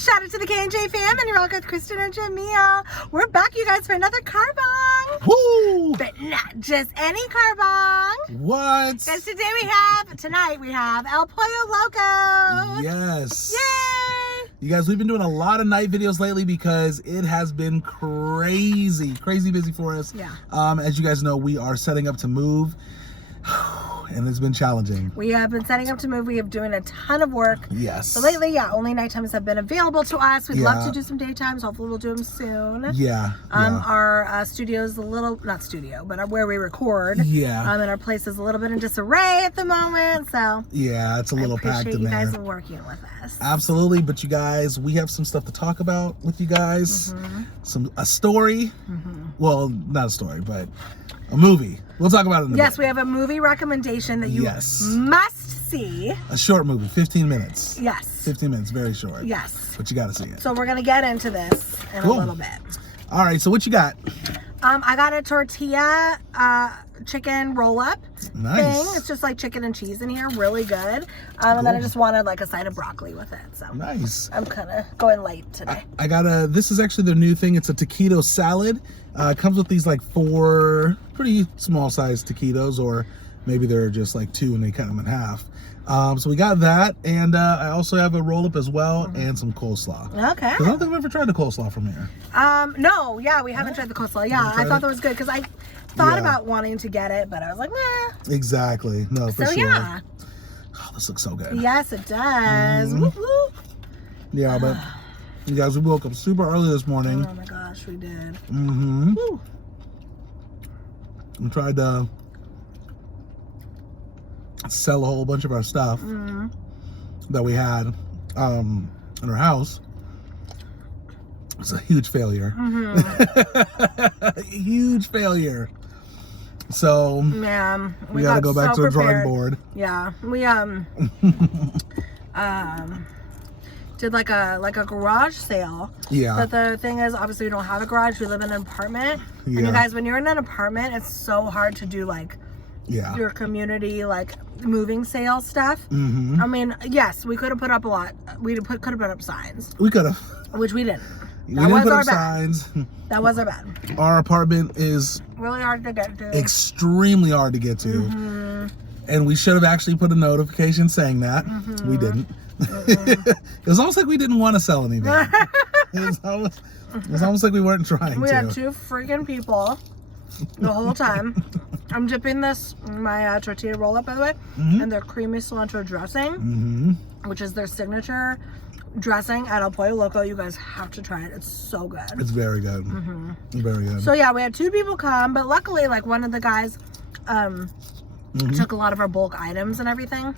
Shout out to the K&J fam, and you're all good, Kristin and Jamil. We're back, you guys, for another car bong. Woo! But not just any car bong. What? Because tonight we have El Pollo Loco. Yes. Yay! You guys, we've been doing a lot of night videos lately because it has been crazy busy for us. Yeah. As you guys know, we are setting up to move. And it's been challenging. We have been setting up to move. We have doing a ton of work. Yes. So lately, only night times have been available to us. We'd love to do some daytimes. Hopefully we'll do them soon. Yeah. Our studio's a little, not studio, but where we record. Yeah. And our place is a little bit in disarray at the moment. So yeah, it's a little packed in there. I appreciate you guys working with us. Absolutely. But you guys, we have some stuff to talk about with you guys. A story. Well, not a story, but a movie. We'll talk about it in a bit. We have a movie recommendation that you must see. A short movie, 15 minutes. Yes. 15 minutes, very short. Yes. But you got to see it. So we're going to get into this in a little bit. All right, so what you got? I got a tortilla chicken roll-up thing. It's just like chicken and cheese in here, really good. And then I just wanted like a side of broccoli with it. So nice. I'm kind of going light today. I got this is actually their new thing. It's a taquito salad. It comes with these like 4 pretty small sized taquitos, or maybe they're just like 2 and they cut them in half. So we got that, and I also have a roll-up as well, and some coleslaw. Okay. 'Cause I don't think we've ever tried the coleslaw from here. No, we haven't tried the coleslaw. Yeah, I thought that was good because I thought about wanting to get it, but I was like, nah. Exactly. No, for sure. Yeah. Oh, this looks so good. Yes, it does. Woo-hoo. Yeah, but you guys, we woke up super early this morning. Oh my gosh, we did. Woo. We tried to sell a whole bunch of our stuff that we had in our house. It's a huge failure. Huge failure. So we gotta go back to the drawing board. Yeah, we did like a garage sale. Yeah. But the thing is, obviously we don't have a garage. We live in an apartment. And you guys, when you're in an apartment, it's so hard to do like your community like moving sale stuff. I mean, yes, we could have put up a lot. We could have put up signs. We could have. Which we didn't. That was our bad. That was our bad. Our apartment is really hard to get to. Extremely hard to get to. And we should have actually put a notification saying that. We didn't. It was almost like we didn't want to sell anything. It was almost like we weren't trying to. We had 2 freaking people the whole time. I'm dipping my tortilla roll up, by the way, in their creamy cilantro dressing, which is their signature dressing at El Pollo Loco. You guys have to try it. It's so good. It's very good. Very good. So we had 2 people come, but luckily, like, one of the guys took a lot of our bulk items and everything.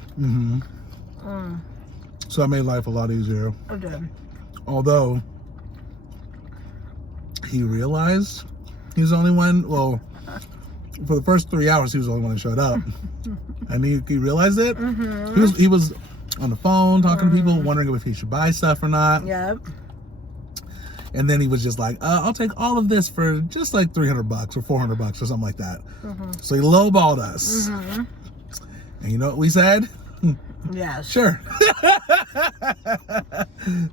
So that made life a lot easier. It did. Although he realized he was the only one. Well, for the first 3 hours, he was the only one that showed up, and he realized it. He was on the phone talking to people, wondering if he should buy stuff or not. Yep. And then he was just like, "I'll take all of this for just like $300 or $400 or something like that." So he lowballed us. And you know what we said? Yes. Sure.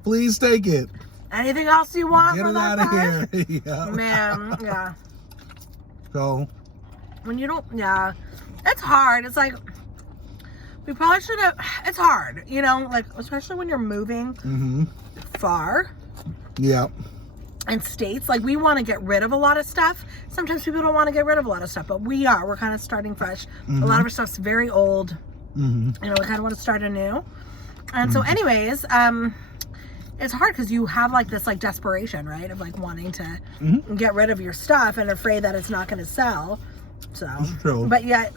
Please take it. Anything else you want? Get it out of here. Man, yeah. So when you don't, it's hard. It's like we probably should have. It's hard, you know, like especially when you're moving far. Yeah. In states, like we want to get rid of a lot of stuff. Sometimes people don't want to get rid of a lot of stuff, but we're kind of starting fresh. A lot of our stuff's very old. You know, we kind of want to start anew. And so anyways, it's hard because you have like this like desperation, right? Of like wanting to get rid of your stuff and afraid that it's not going to sell. So, but yet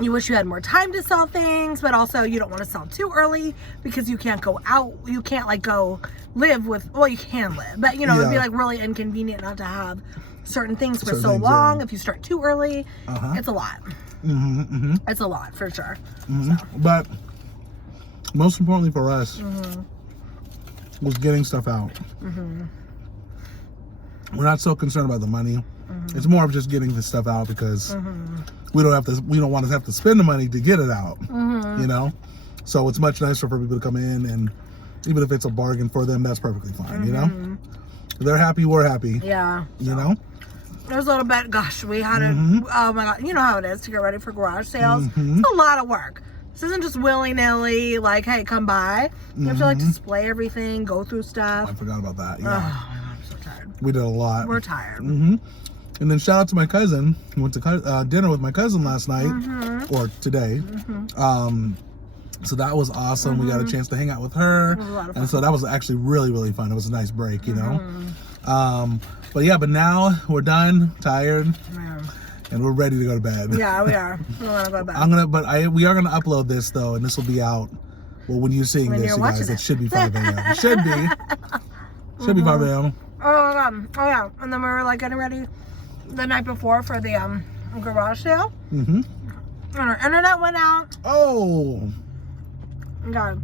you wish you had more time to sell things, but also you don't want to sell too early because you can't go out. You can't like go live with, well, you can live, but you know, it'd be like really inconvenient not to have certain things for so long. If you start too early, it's a lot. It's a lot for sure. So. But most importantly for us was getting stuff out. We're not so concerned about the money. It's more of just getting the stuff out because we don't want to have to spend the money to get it out. You know, so it's much nicer for people to come in and even if it's a bargain for them, that's perfectly fine, you know? They're happy, we're happy. Yeah. You know? There's a little bit, gosh, we had oh my God, you know how it is to get ready for garage sales. It's a lot of work. This isn't just willy-nilly, like, hey, come by. You have to, like, display everything, go through stuff. I forgot about that, yeah. Oh, my God, I'm so tired. We did a lot. We're tired. And then shout out to my cousin. We went to dinner with my cousin last night, or today. So that was awesome. We got a chance to hang out with her. It was a lot of fun. And so that was actually really, really fun. It was a nice break, you know? But now we're done, tired. And we're ready to go to bed. Yeah, we are. We want to go to bed. We are gonna upload this though, and this will be out. Well, when you're seeing this, you guys, it should be 5 a.m. It should be. Should be 5 a.m. Oh yeah. And then we were like getting ready the night before for the garage sale. And our internet went out. Oh. God.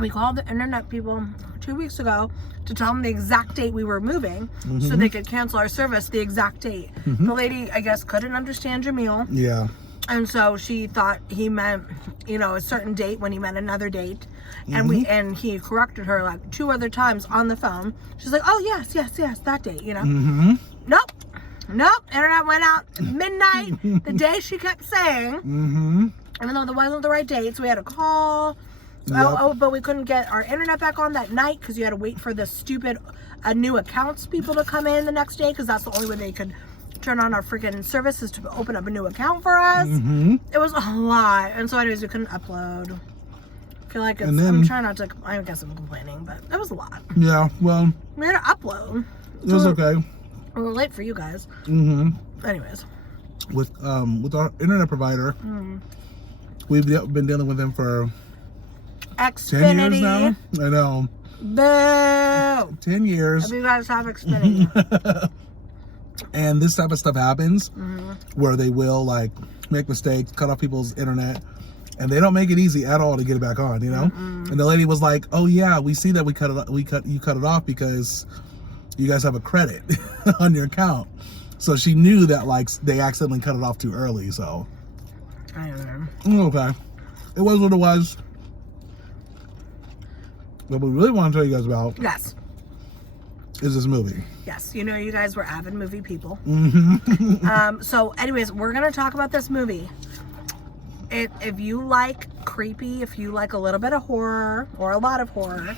We called the internet people 2 weeks ago to tell them the exact date we were moving so they could cancel our service the exact date. The lady, I guess, couldn't understand Jamil. Yeah. And so she thought he meant, you know, a certain date when he meant another date. And he corrected her like 2 other times on the phone. She's like, oh, yes, that date, you know. Nope, internet went out at midnight, the day she kept saying. Even though that wasn't the right date, so we had to call. But we couldn't get our internet back on that night because you had to wait for the stupid new accounts people to come in the next day because that's the only way they could turn on our freaking services to open up a new account for us. It was a lot. And so anyways, we couldn't upload. I feel like I'm trying not to, I guess I'm complaining, but it was a lot. Yeah, well. We had to upload. It was okay. We were late for you guys. Anyways. With our internet provider, we've been dealing with them for Xfinity. 10 years now. I know. Boo! 10 years. If you guys have Xfinity. And this type of stuff happens where they will like make mistakes, cut off people's internet, and they don't make it easy at all to get it back on, you know? And the lady was like, oh yeah, we see that you cut it off because you guys have a credit on your account. So she knew that like they accidentally cut it off too early, so. I don't know. Okay. It was what it was. What we really want to tell you guys about is this movie. Yes, you know you guys were avid movie people. So anyways, we're going to talk about this movie. If you like creepy, if you like a little bit of horror or a lot of horror,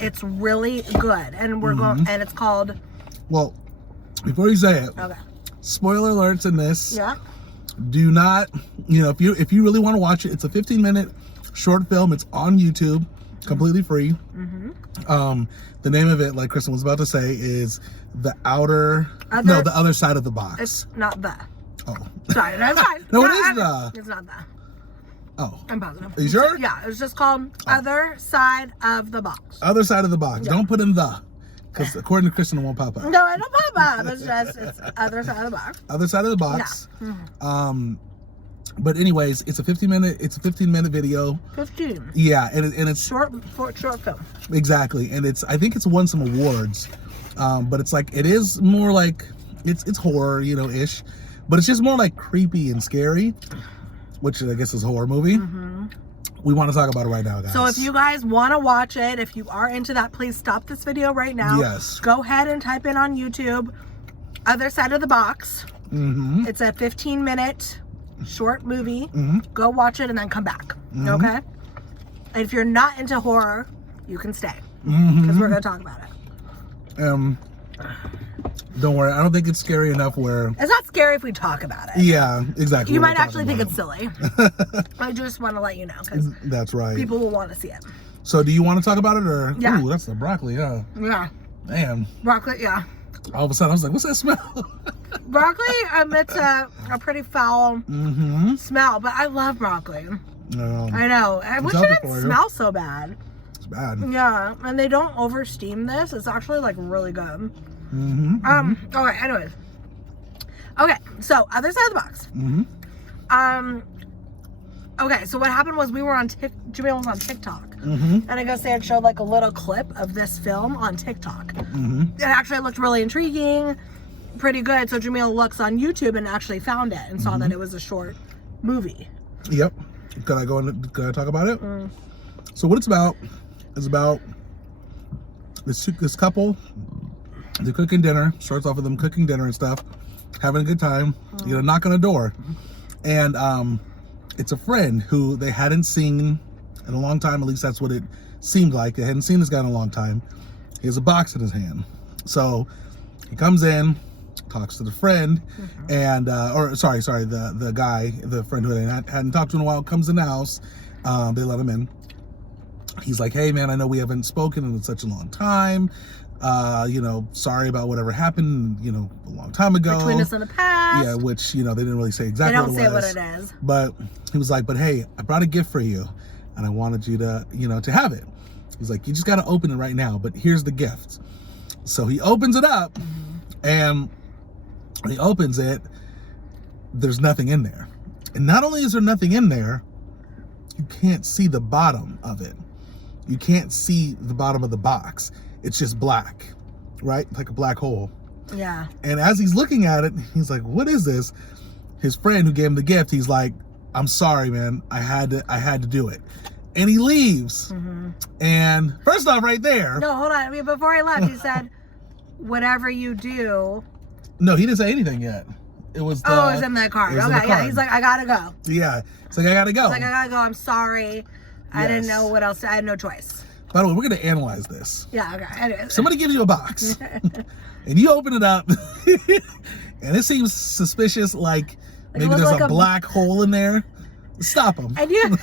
it's really good. And we're going, and it's called. Well, before you say it, okay. Spoiler alerts in this. Yeah. Do not, you know, if you really want to watch it, it's a 15-minute short film. It's on YouTube, completely free. The name of it, like Kristen was about to say, is the other side of the box. It's not the. Oh. Sorry, that's fine. No, it is the. It's not the. Oh. I'm positive. Are you sure? Yeah, it's just called Other Side of the Box. Other Side of the Box. Yeah. Don't put in the. Because according to Kristen, it won't pop up. No, it don't pop up. It's Other Side of the Box. Other Side of the Box. Yeah. But anyways, it's a 15-minute video. 15. Yeah, and it's short film. Exactly, and I think it's won some awards. But it's like it is more like it's horror, you know, ish, but it's just more like creepy and scary, which I guess is a horror movie. We want to talk about it right now, guys. So if you guys want to watch it, if you are into that, please stop this video right now. Yes. Go ahead and type in on YouTube, Other Side of the Box. It's a 15-minute short movie. Go watch it and then come back. Okay? And if you're not into horror, you can stay. Because we're going to talk about it. Don't worry, I don't think it's scary enough where... It's not scary if we talk about it. Yeah, exactly. You might actually think it's silly. I just want to let you know, because that's right. People will want to see it. So do you want to talk about it, or... Yeah. Ooh, that's the broccoli, yeah. Yeah. Damn. Broccoli, yeah. All of a sudden, I was like, what's that smell? Broccoli emits a pretty foul smell, but I love broccoli. I know. I wish it didn't smell so bad. It's bad. Yeah, and they don't over steam this. It's actually like really good. Okay, anyways. Okay, so Other Side of the Box. Okay, so what happened was we were on Jamil was on TikTok. And I guess they had showed like a little clip of this film on TikTok. It actually looked really intriguing, pretty good. So Jamil looks on YouTube and actually found it and saw that it was a short movie. Yep. Could I talk about it? So what it's about is about this couple. They're cooking dinner. Starts off with them cooking dinner and stuff, having a good time. You know, knock on a door, and it's a friend who they hadn't seen in a long time. At least that's what it seemed like. They hadn't seen this guy in a long time. He has a box in his hand, so he comes in, talks to the friend, and the guy, the friend who they hadn't talked to in a while, comes in the house. They let him in. He's like, "Hey man, I know we haven't spoken in such a long time. You know, sorry about whatever happened, you know, a long time ago. Between us in the past." Yeah, which, you know, they didn't really say exactly what it was. They don't say what it is. But he was like, "But hey, I brought a gift for you, and I wanted you to, you know, to have it." He's like, "You just got to open it right now, but here's the gift." So he opens it up, and when he opens it, there's nothing in there. And not only is there nothing in there, you can't see the bottom of it. You can't see the bottom of the box. It's just black, right? Like a black hole. Yeah. And as he's looking at it, he's like, "What is this?" His friend who gave him the gift, he's like, "I'm sorry, man. I had to do it." And he leaves. And first off, right there. No, hold on. I mean, before he left, he said, "Whatever you do." No, he didn't say anything yet. It was. It was in that card. Okay, yeah. He's like, "I gotta go." Yeah. It's like, "I gotta go." He's like, "I gotta go. I'm sorry. I didn't know what else. I had no choice." By the way, we're gonna analyze this. Yeah. Okay. Anyways. Somebody gives you a box, and you open it up, and it seems suspicious. Like maybe there's like a black hole in there. Stop them. And you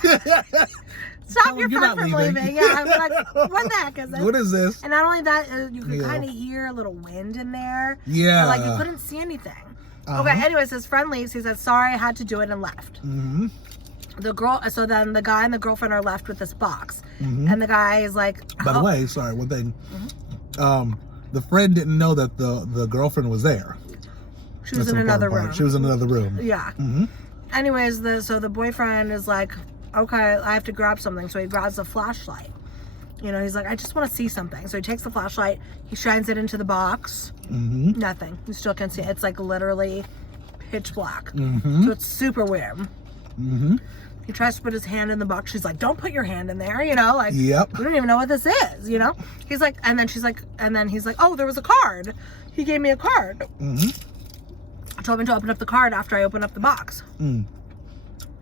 stop your friend from leaving. Yeah. I'm like, what the heck is this? What is this? And not only that, you can kind of hear a little wind in there. Yeah. But, like you couldn't see anything. Okay. Anyways, his friend leaves. He said, "Sorry, I had to do it," and left. The girl. So then the guy and the girlfriend are left with this box, and the guy is like. By the way, sorry, one thing. The friend didn't know that the girlfriend was there. She was in another room. She was in another room. Yeah. Anyways, so the boyfriend is like, "Okay, I have to grab something." So he grabs a flashlight. You know, he's like, "I just want to see something." So he takes the flashlight, he shines it into the box. Nothing. You still can't see it. It's like literally pitch black. So it's super weird. He tries to put his hand in the box. She's like, "Don't put your hand in there," you know, like, "Yep. We don't even know what this is," you know? He's like, and then he's like, "Oh, there was a card. He gave me a card." I told him to open up the card after I opened up the box.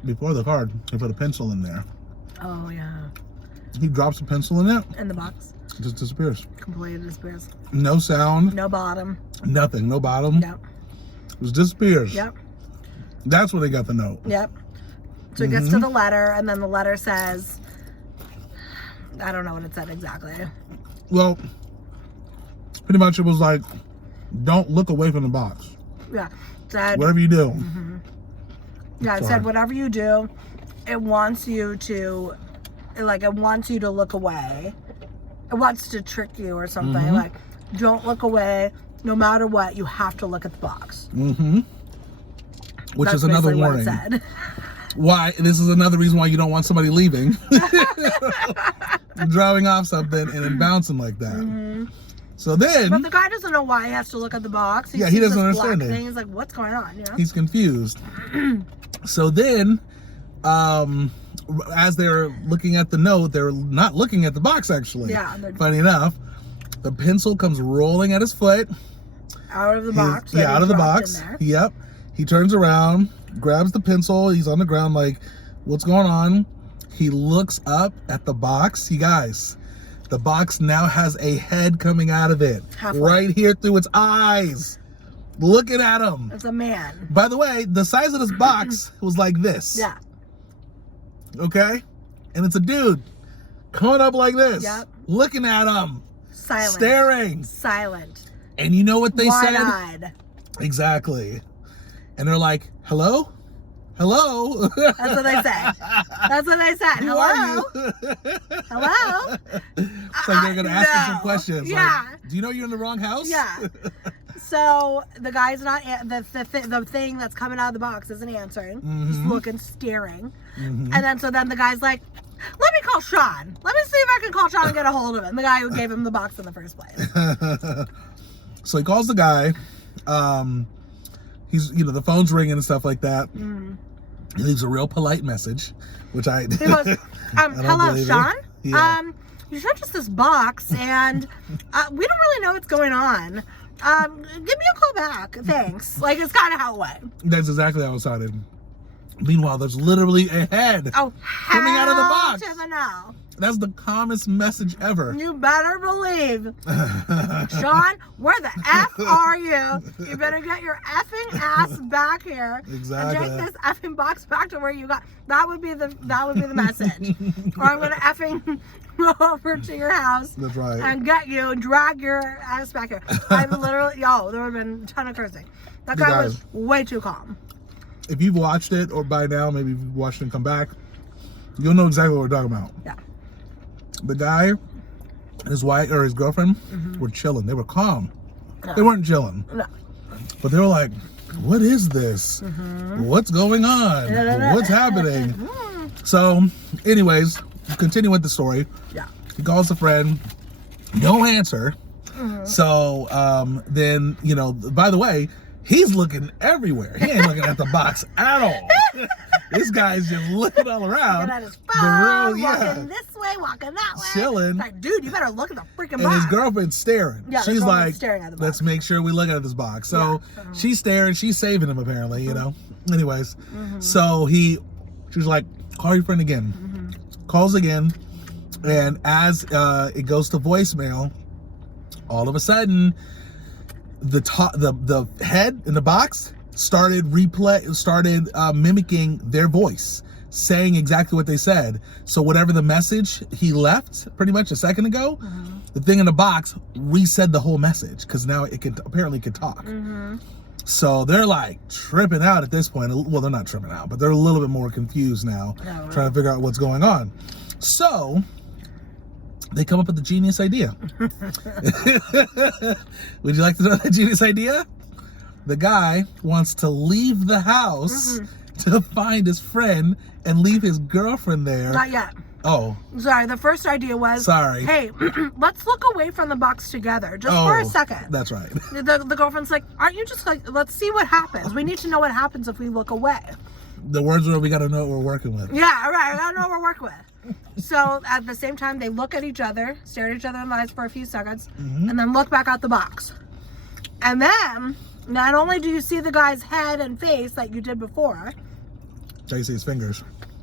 Before the card, he put a pencil in there. Oh, yeah. He drops a pencil in it. In the box. It just disappears. Completely disappears. No sound. No bottom. Nothing. No bottom. Yep. It just disappears. Yep. That's where they got the note. Yep. So he gets to the letter, and then the letter says, I don't know what it said exactly. Well, pretty much it was like, "Don't look away from the box." Yeah. Said, whatever you do. Yeah, it said, "Whatever you do, it wants you to, like, it wants you to look away. It wants to trick you or something. Like, don't look away. No matter what, you have to look at the box." Which That's is another basically warning. What it said. Why? This is another reason why you don't want somebody leaving. Driving off something and then bouncing like that. So then... But the guy doesn't know why he has to look at the box. He doesn't understand it. He's like, "What's going on?" You know? He's confused. So then, as they're looking at the note, they're not looking at the box, actually. Yeah. Funny enough, the pencil comes rolling at his foot. Out of the box. Out of the box. Yep. He turns around, grabs the pencil. He's on the ground like, "What's going on?" He looks up at the box. You guys, the box now has a head coming out of it. Halfway. Right here through its eyes. Looking at him. It's a man. By the way, the size of this box was like this. Yeah. Okay? And it's a dude coming up like this. Yep. Looking at him. Silent. Staring. Silent. And you know what they said? Wide-eyed. Exactly. And they're like, "Hello? Hello?" That's what they said. That's what they said. Who Hello? are you? Hello? It's like they're going to ask him some questions. Yeah. Like, "Do you know you're in the wrong house?" Yeah. So the guy's not, the thing that's coming out of the box isn't answering. Just looking, staring. And then the guy's like, "Let me call Sean. Let me see if I can call Sean and get a hold of him." The guy who gave him the box in the first place. So he calls the guy. He's, the phone's ringing and stuff like that. He leaves a real polite message, which I... He goes, "Hello, Sean? Yeah. you showed us this box, and we don't really know what's going on. Give me a call back. Thanks. Like, it's kind of how it went. That's exactly how it sounded. Meanwhile, there's literally a head coming out of the box. To the no. That's the calmest message ever. You better believe. Sean, where the F are you? You better get your effing ass back here. Exactly. And take this effing box back to where you got. That would be the message. Or I'm gonna effing go over to your house. That's right. And get you, drag your ass back here. I'm literally, there would have been a ton of cursing. That guy was way too calm. If you've watched it, or by now, maybe you've watched it and come back, you'll know exactly what we're talking about. Yeah. The guy and his wife or his girlfriend were chilling. They were calm. No. They weren't chilling. No. But they were like, what is this? What's going on? What's happening? So, anyways, continue with the story. Yeah. He calls a friend. No answer. So, then, you know, by the way, he's looking everywhere. He ain't looking at the box at all. This guy's just looking all around. Looking at his phone, walking this way, walking that way. Chilling. Like, dude, you better look at the freaking box. And his girlfriend's staring. Yeah, she's like, staring at the box. let's make sure we look at this box. So she's staring. She's saving him, apparently, you know. Anyways, so she's like, call your friend again. Calls again. And as it goes to voicemail, all of a sudden, the head in the box started mimicking their voice, saying exactly what they said. So whatever the message he left pretty much a second ago, the thing in the box resaid the whole message, because now it can apparently talk. So they're like tripping out at this point. Well, they're not tripping out, but they're a little bit more confused now, trying to figure out what's going on. So they come up with a genius idea. Would you like to know the genius idea? The guy wants to leave the house to find his friend and leave his girlfriend there. Not yet. Oh. Sorry, the first idea was, hey, let's look away from the box together, just for a second. That's right. The girlfriend's like, aren't you just like, let's see what happens. We need to know what happens if we look away. The words were, we got to know what we're working with. Yeah, right, we got to know what we're working with. So at the same time, they look at each other, stare at each other in the eyes for a few seconds, and then look back at the box. And then, not only do you see the guy's head and face like you did before, so you see his fingers.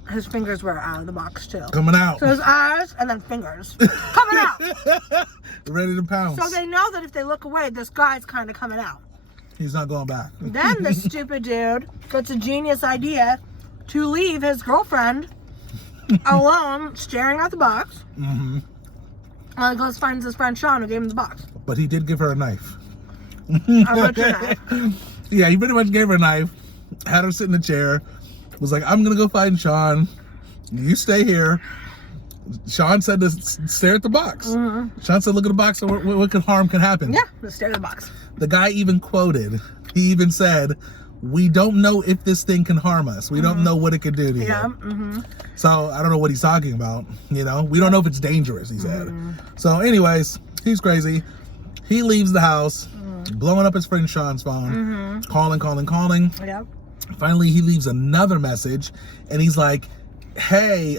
His fingers were out of the box too. Coming out. So his eyes and then fingers coming out. Ready to pounce. So they know that if they look away, this guy's kind of coming out. He's not going back. Then the stupid dude gets a genius idea to leave his girlfriend alone, staring at the box. And he goes finds his friend Sean, who gave him the box. But he did give her a knife. A butcher knife. Yeah, he pretty much gave her a knife, had her sit in a chair, was like, I'm gonna go find Sean. You stay here. Sean said to stare at the box. Sean said, look at the box, and what harm can happen? Yeah, just stare at the box. The guy even quoted, he even said, we don't know if this thing can harm us. We don't know what it can do to you. So I don't know what he's talking about. You know, we don't know if it's dangerous, he said. So anyways, he's crazy. He leaves the house, blowing up his friend Sean's phone, calling. Yep. Finally, he leaves another message, and he's like, hey,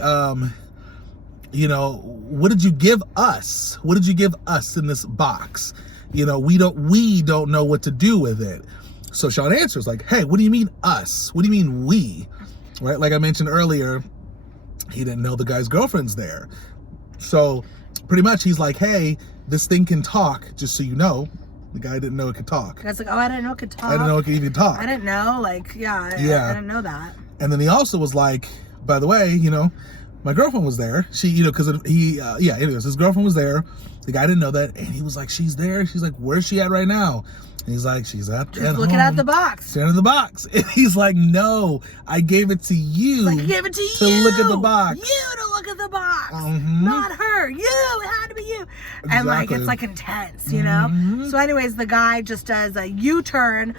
you know, what did you give us? What did you give us in this box? You know, we don't know what to do with it. So Sean answers like, hey, what do you mean us? What do you mean we? Right? Like I mentioned earlier, he didn't know the guy's girlfriend's there. So pretty much he's like, hey, this thing can talk, just so you know. The guy didn't know it could talk. The guy's like, oh, I didn't know it could talk. I didn't know it could even talk. I didn't know, like, I didn't know that. And then he also was like, by the way, you know, my girlfriend was there. She, you know, because anyways, his girlfriend was there. The guy didn't know that. And he was like, she's there. She's like, where's she at right now? And he's like, she's at looking at the box. Staring at the box. And he's like, no, I gave it to you. Like, I gave it to you. To look at the box. You to look at the box. Not her. You. It had to be you. Exactly. And like, it's like intense, you know? So anyways, the guy just does a U-turn,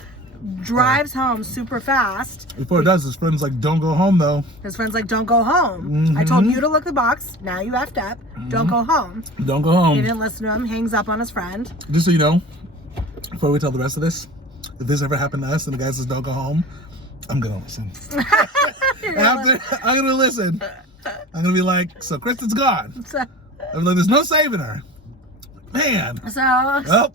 drives home super fast. Before it does, his friend's like, don't go home though. His friend's like, don't go home. I told you to look at the box. Now you effed up. Don't go home. Don't go home. He didn't listen to him. Hangs up on his friend. Just so you know, before we tell the rest of this, if this ever happened to us and the guy says don't go home, I'm gonna listen. I'm gonna listen. I'm gonna be like, so Kristen's gone. I'm like, there's no saving her. Man. So. Oh.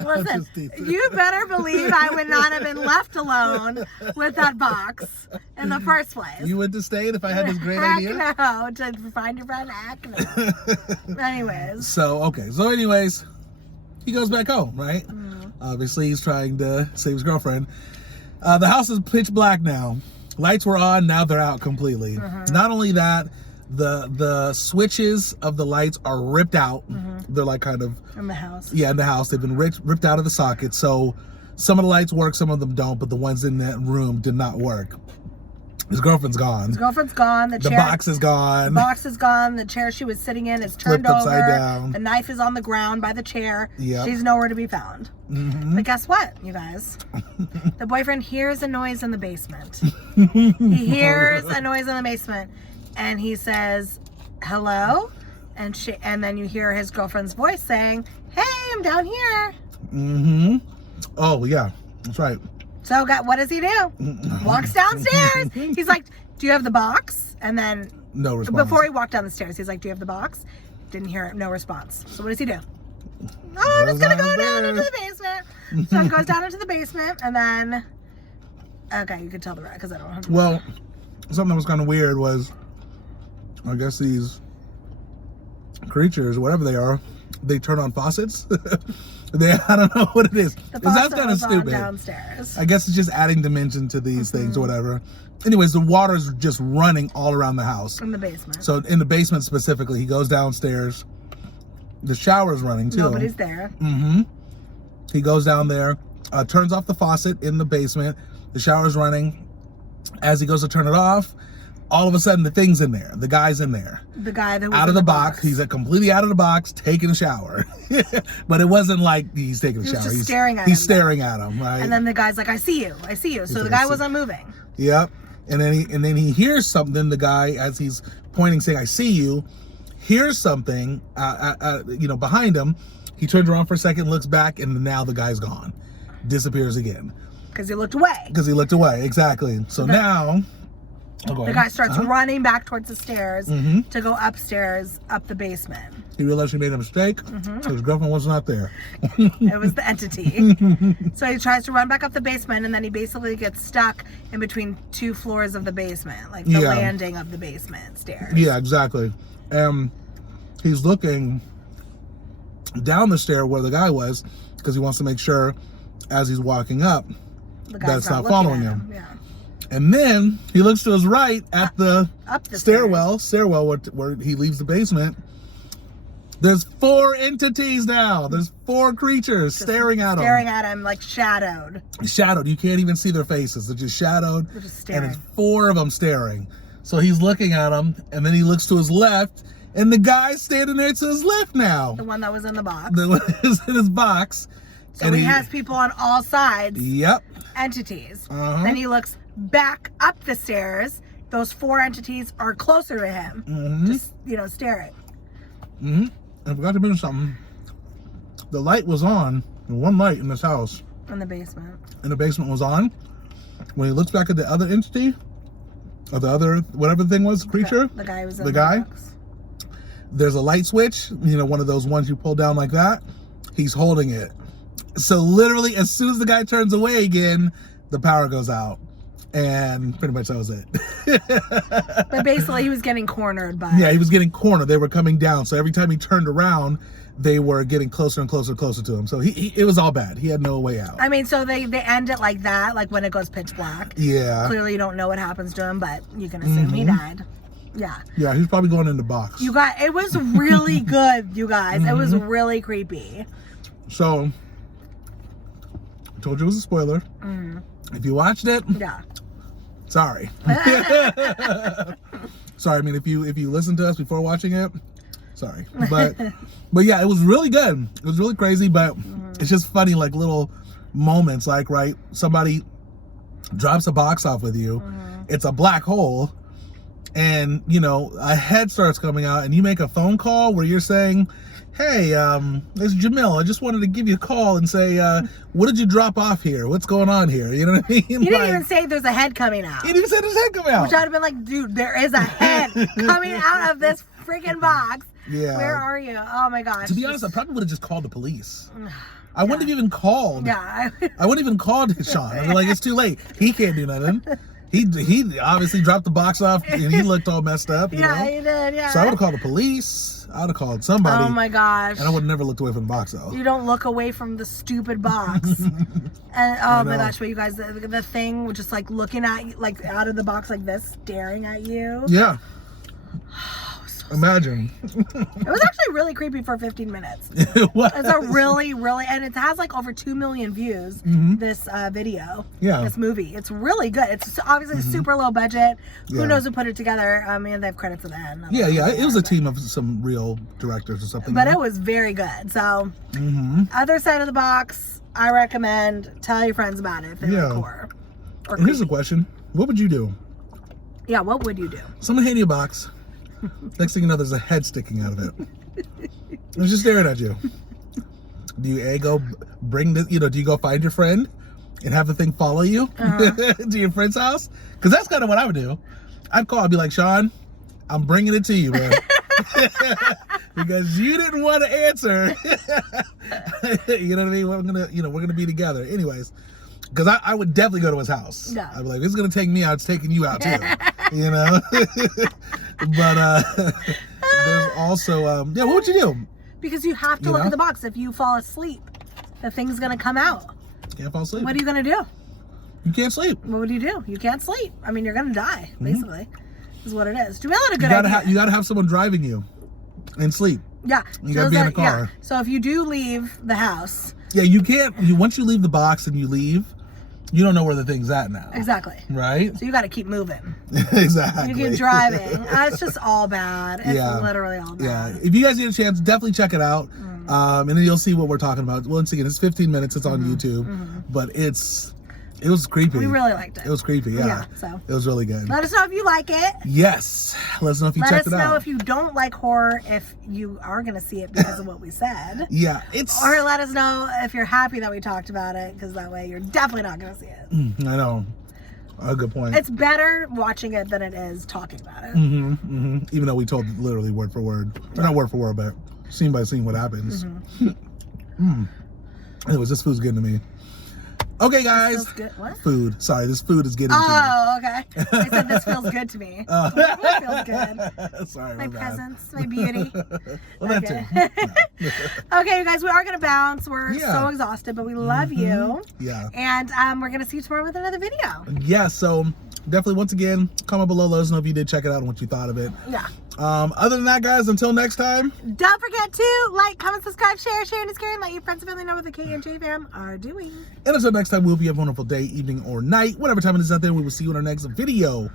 Listen, you better believe I would not have been left alone with that box in the first place. You would have stayed if I had this great Heck idea? no, to find your friend, heck no. Anyways. So, okay. So, anyways, he goes back home, right? Obviously, he's trying to save his girlfriend. The house is pitch black now. Lights were on, now they're out completely. Not only that, the switches of the lights are ripped out. They're like kind of in the house. Yeah, in the house. They've been ripped out of the socket. So some of the lights work, some of them don't, but the ones in that room did not work. His girlfriend's gone. His girlfriend's gone. The box is gone. The box is gone. The chair she was sitting in is turned Flipped upside over. down. The knife is on the ground by the chair. Yep. She's nowhere to be found. But guess what, you guys? The boyfriend hears a noise in the basement. He hears a noise in the basement, and he says, "Hello," and then you hear his girlfriend's voice saying, "Hey, I'm down here." Oh yeah, that's right. So what does he do? Walks downstairs. He's like, "Do you have the box?" And then no response. Before he walked down the stairs, he's like, "Do you have the box?" Didn't hear it. No response. So what does he do? Oh, I'm just gonna go down into the basement. So he goes down into the basement, and then okay, you can tell the rest because I don't have. Well, something that was kind of weird was, I guess these creatures, whatever they are, they turn on faucets. I don't know what it is. That's kind of stupid. Downstairs. I guess it's just adding dimension to these things or whatever. Anyways, the water's just running all around the house. In the basement. So in the basement specifically, he goes downstairs. The shower's running too. Nobody's there. He goes down there, turns off the faucet in the basement. The shower's running. As he goes to turn it off, all of a sudden the thing's in there. The guy's in there. The guy that was out of the box. He's completely out of the box, taking a shower. But it wasn't like he's taking a shower. He's staring at him. He's staring at him, right? And then the guy's like, "I see you. I see you." So the guy wasn't moving. Yep. And then he hears something. The guy, as he's pointing, saying, "I see you," hears something, behind him. He turns around for a second, looks back, and now the guy's gone. Disappears again. Because he looked away. Exactly. So now the guy starts running back towards the stairs to go upstairs, up the basement. He realized he made a mistake. So his girlfriend was not there. It was the entity. So he tries to run back up the basement, and then he basically gets stuck in between two floors of the basement, like the landing of the basement stairs. Yeah, exactly. He's looking down the stair where the guy was, because he wants to make sure as he's walking up that it's not following him. Yeah. And then he looks to his right at the stairwell where he leaves the basement. There's 4 entities now. There's 4 creatures staring at him. Staring at him, like shadowed. Shadowed. You can't even see their faces. They're just shadowed. They're just staring. And it's 4 of them staring. So he's looking at them, and then he looks to his left, and the guy's standing there to his left now. The one that was in the box. The one that was in his box. So he has people on all sides. Yep. Entities. Then he looks back up the stairs. Those 4 entities are closer to him. Just, staring. I forgot to mention something. The light was on. One light in this house. In the basement. And the basement was on. When he looks back at the other entity, or the other, whatever the thing was, creature. The guy was in the box. There's a light switch, one of those ones you pull down like that. He's holding it. So literally, as soon as the guy turns away again, the power goes out. And pretty much that was it. But basically, he was getting cornered by... Yeah, he was getting cornered. They were coming down. So every time he turned around, they were getting closer and closer to him. So it was all bad. He had no way out. I mean, so they end it like that, like when it goes pitch black. Yeah. Clearly, you don't know what happens to him, but you can assume he died. Yeah. Yeah, he's probably going in the box. You guys, it was really good, you guys. It was really creepy. So, I told you it was a spoiler. If you watched it, sorry. Sorry. I mean, if you listened to us before watching it, sorry. But yeah, it was really good. It was really crazy, but it's just funny, like little moments, like somebody drops a box off with you. It's a black hole. and you know a head starts coming out, and you make a phone call where you're saying, hey, it's Jamil. I just wanted to give you a call and say, what did you drop off here? What's going on here? You know what I mean? You didn't even say there's a head coming out. You didn't even say there's a head coming out. Which I'd have been like, dude, there is a head coming out of this freaking box. Yeah. Where are you? Oh my gosh. To be honest, I probably would have just called the police. I wouldn't have even called. Yeah. I wouldn't even called Sean. I'd be like, it's too late. He can't do nothing. He obviously dropped the box off and he looked all messed up. You know? He did, yeah. So I would have called the police. I would have called somebody. Oh my gosh. And I would have never looked away from the box though. You don't look away from the stupid box. And oh my gosh, but you guys, the thing was just like looking at you, like out of the box like this, staring at you. Yeah. Imagine. It was actually really creepy for 15 minutes. It was. It's a really, and it has like over 2 million views, this video, this movie. It's really good. It's obviously super low budget. Who knows who put it together? I mean, they have credits at the end. Yeah, it was a team of some real directors or something. But it was very good. So, other side of the box, I recommend. Tell your friends about it if they like horror. And here's the question. What would you do? Yeah, what would you do? Someone hand you a box. Next thing you know, there's a head sticking out of it. It's just staring at you. Do you go bring this? Do you go find your friend and have the thing follow you to your friend's house? Because that's kind of what I would do. I'd call. I'd be like, Sean, I'm bringing it to you, man. Because you didn't want to answer. You know what I mean? We're gonna be together, anyways. Because I would definitely go to his house. Yeah. I'd be like, if it's gonna take me out, it's taking you out too. You know. But there's also what would you do? Because you have to look at the box. If you fall asleep, the thing's gonna come out. Can't fall asleep. What are you gonna do? You can't sleep. What would you do? You can't sleep. I mean, you're gonna die. Basically, is what it is. Jamil had a good idea. You gotta have someone driving you, and sleep. Yeah. You gotta be in a car. Yeah. So if you do leave the house. Yeah, you can't. Once you leave the box and you leave, you don't know where the thing's at now. Exactly. Right? So you got to keep moving. Exactly. You keep driving. It's just all bad. It's literally all bad. Yeah. If you guys get a chance, definitely check it out. And then you'll see what we're talking about. Once again, it's 15 minutes. It's on YouTube. But it was creepy. We really liked it. It was creepy, yeah. So it was really good. Let us know if you like it. Yes. Let us know if you checked it out. Let us know if you don't like horror, if you are going to see it because of what we said. Yeah. Or let us know if you're happy that we talked about it, because that way you're definitely not going to see it. I know. A good point. It's better watching it than it is talking about it. Even though we told literally word for word. Or not word for word, but scene by scene what happens. Anyways, this food's getting to me. Okay, guys. This feels good. What? Food. Sorry, this food is getting to me. Oh, okay. I said this feels good to me. Oh. It feels good. Sorry, my presence, my beauty. Well, okay. That too. Okay, you guys, we are going to bounce. We're so exhausted, but we love you. Yeah. And we're going to see you tomorrow with another video. Yeah, so definitely, once again, comment below. Let us know if you did check it out and what you thought of it. Yeah. Other than that, guys, until next time. Don't forget to like, comment, subscribe, share, and scare, and let your friends and family know what the K&J Fam are doing. And until next time, we'll be a wonderful day, evening, or night. Whatever time it is out there, we will see you in our next video.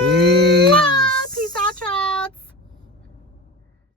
Peace.